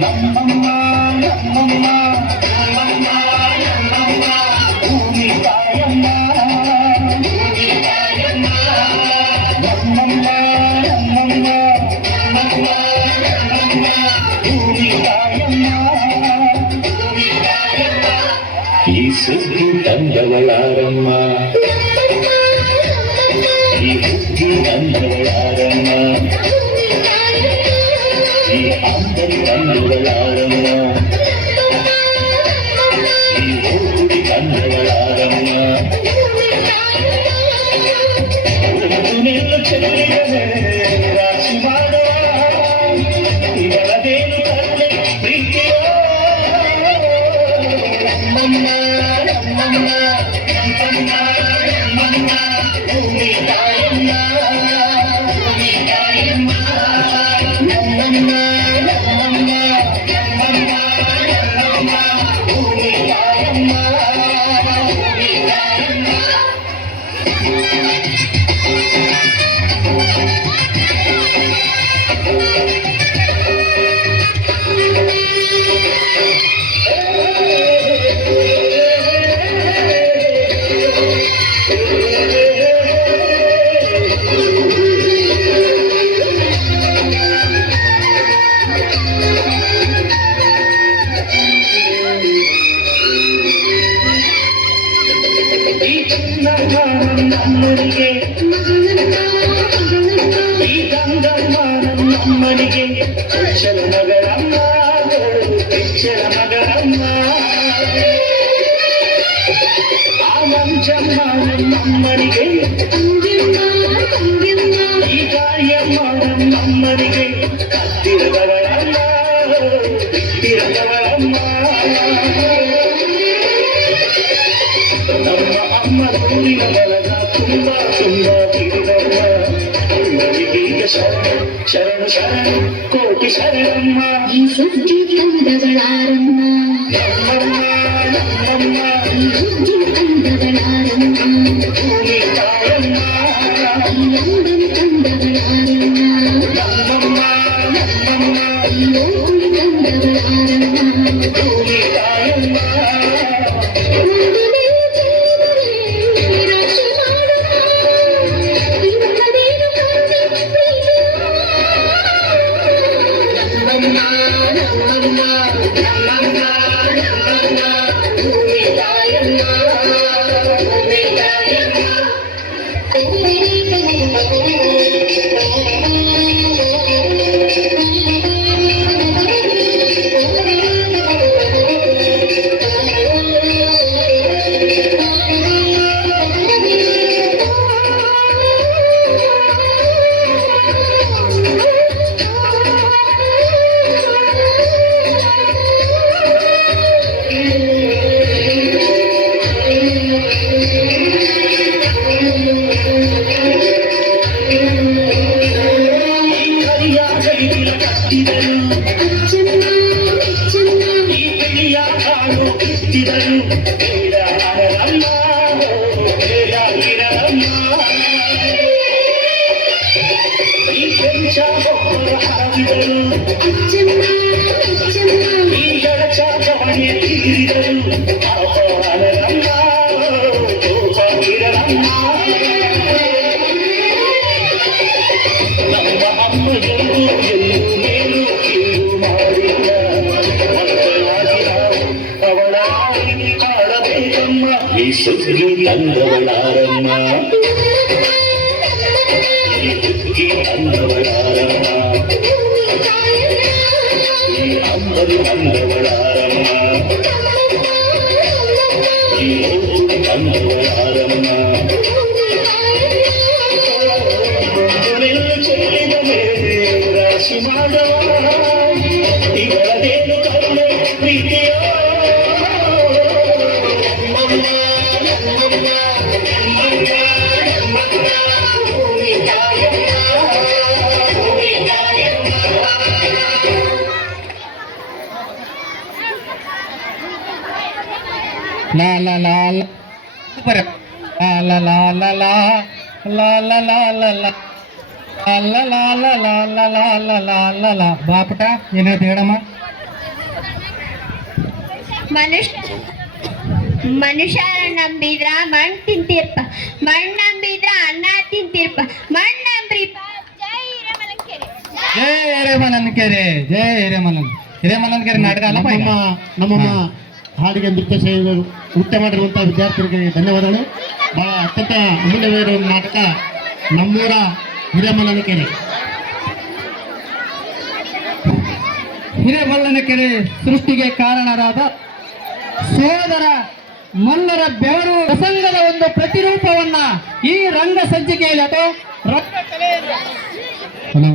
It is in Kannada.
ನಮ್ಮಮ್ಮ ನಮ್ಮಮ್ಮ ನಮ್ಮಮ್ಮ ನಮ್ಮಮ್ಮ ಭೂಮಿ ತಾಯಮ್ಮ ಭೂಮಿ ತಾಯಮ್ಮ ನಮ್ಮಮ್ಮ ನಮ್ಮಮ್ಮ ನಮ್ಮಮ್ಮ ನಮ್ಮಮ್ಮ ಭೂಮಿ ತಾಯಮ್ಮ ಭೂಮಿ ತಾಯಮ್ಮ ಈ ಸುದ್ದಿ ತಂದವಳಾರಮ್ಮ ಈ ಹುಟ್ಟಿ ತಂದವಳಾರಮ್ಮ ಈ ಅಂಬರಿ ತಂದವಳಾರಮ್ಮ ಈ ಹುಟ್ಟಿ ತಂದವಳಾರಮ್ಮ ಒಂದು ನಿಲ್ಲು ಚೆಲ್ಲಿದರೆ ರಾಶಿ ಮಾಡುವ ಇವಳದೇನು ತಂದೆ ಪ್ರೀತಿಯೋ ನಮ್ಮಮ್ಮ ನಮ್ಮಮ್ಮ ನಮ್ಮಮ್ಮ ನಮ್ಮಮ್ಮ ಭೂಮಿ ತಾಯಮ್ಮ ಭೂಮಿ ತಾಯಮ್ಮ ನಮ್ಮಮ್ಮ ನಮ್ಮಮ್ಮ ನಮ್ಮಮ್ಮ ನಮ್ಮಮ್ಮ ಭೂಮಿ ತಾಯಮ್ಮ ಭೂಮಿ ತಾಯಮ್ಮ ಈ ಚಿನ್ನ ನಮ್ಮನಿಗೆ ಈ ಗಂಗಮ್ಮ ನಮ್ಮನಿಗೆ ಹೆಚ್ಚಲ ಮಗಳಮ್ಮ ಹೆಚ್ಚಲ ಮಗಳಮ್ಮ ಆ ಮಂಚಮ್ಮ ನಮ್ಮನಿಗೆ ಈ ಗಾಯಮ್ಮ ನಮ್ಮನಿಗೆ ಹತ್ತಿರದವಳಮ್ಮ ಹತ್ತಿರದವಳಮ್ಮ ನಮ್ಮ ಅಮ್ಮ ಊರಿನ ಬಲಗ ತುಂಬ ತುಂಬ ತಿಳಿದಮ್ಮ ಈಗ ಶರಣು ಶರಣು ಕೋಟಿ ಶರಣಮ್ಮ ಈ ಸುದ್ದಿ ತಂದವಳಾರಮ್ಮ ನಮ್ಮಮ್ಮ ನಮ್ಮಮ್ಮ ಈ ಸುದ್ದಿ ತಂದವಳಾರಮ್ಮ ಭೂಮಿ ತಾಯಮ್ಮ ಈ ಅಂಬರಿ ತಂದವಳಾರಮ್ಮ ನಮ್ಮಮ್ಮ ನಮ್ಮಮ್ಮ ಈ ಓಕುಳಿ ತಂದವಳಾರಮ್ಮ ಭೂಮಿ ತಾಯಮ್ಮ ಈ ಬಿಳಿಯ ಕಾಳು ಕಿತ್ತಿದರು ಬೇಡ ಅರಳಮ್ಮ ಬೇಡ ಇರಳಮ್ಮ ಈ ಕೊಂಚ ಒಬ್ಬರು ಹಾಕಿದರು ಈ ಎಳಚ ಕವಣೆ ತೀರಿದರು ಪಾಪ ಅರಳಮ್ಮ ಕೋಪ ಇರಳಮ್ಮ ನಮ್ಮ ಅಮ್ಮ ಎಂದು ಮೇಲು ಕೀಳು ಮಾಡಿಲ್ಲ ಮಕ್ಕಳಾಗಿ ನಾವು ಅವಳ ಕಾಡಬೇಕಮ್ಮ ಈ ಸುದ್ದಿ ತಂದವಳಾರಮ್ಮ ಈ ಸುದ್ದಿ ತಂದವಳಾರಮ್ಮ ಈ ಅಂಬರಿ ತಂದವಳಾರಮ್ಮ ಈ ಸುದ್ದಿ ತಂದವಳಾರಮ್ಮ ರಾಶಿ ಮಾಡುವ ಇವಳದೇನು ಕರುಣೆ ಪ್ರೀತಿಯೋ ಭೂಮಿ ತಾಯಮ್ಮ ಭೂಮಿ ತಾಯಮ್ಮ la la la la la la la la la la la la la la ಬಾಪಟ ಏನಾಯ್ತು ಹೇಳಮ್ಮ. ಮನುಷ್ಯ ನಂಬಿದ್ರ ಮಣ್ಣ್ ತಿಂತೀರ್ಪ, ಮಣ್ಣ್ ನಂಬಿದ್ರ ಅನ್ನ ತಿಂತೀರ್ಪ, ಮಣ್ಣ್ ನಂಬ್ರಿಪ್ಪ. ಜೈ ಹಿರೇಮಲಂಕೆರೆ. ಜೈ ಹಿರೇಮಲನಕೆರೆ, ಜೈ ಹಿರೇಮಲನಕೆರೆ ನಾಟಕ ಅಲ್ಲಪ್ಪ ಇದು. ನಮ್ಮಮ್ಮ ಹಾಡಿಗೆ ನೃತ್ಯ ನೃತ್ಯ ಮಾಡಿರುವಂತಹ ವಿದ್ಯಾರ್ಥಿಗಳಿಗೆ ಧನ್ಯವಾದಗಳು. ಬಹಳ ಅತ್ಯಂತ ಅಮೂಲ್ಯವಾಗಿರುವ ನಾಟಕ ನಮ್ಮೂರ ಹಿರೇಮಲನಕೆರೆ. ಹಿರೇಮಲ್ಲನಕೆರೆ ಸೃಷ್ಟಿಗೆ ಕಾರಣರಾದ ಸೋದರ ಮಲ್ಲರ ಬೆವರು ಪ್ರಸಂಗದ ಒಂದು ಪ್ರತಿರೂಪವನ್ನ ಈ ರಂಗ ಸಂಚಿಕೆಯಲ್ಲಿ ಅಥವಾ ರಂಗ ಕಲೆಯಲ್ಲಿ ಹಲೋ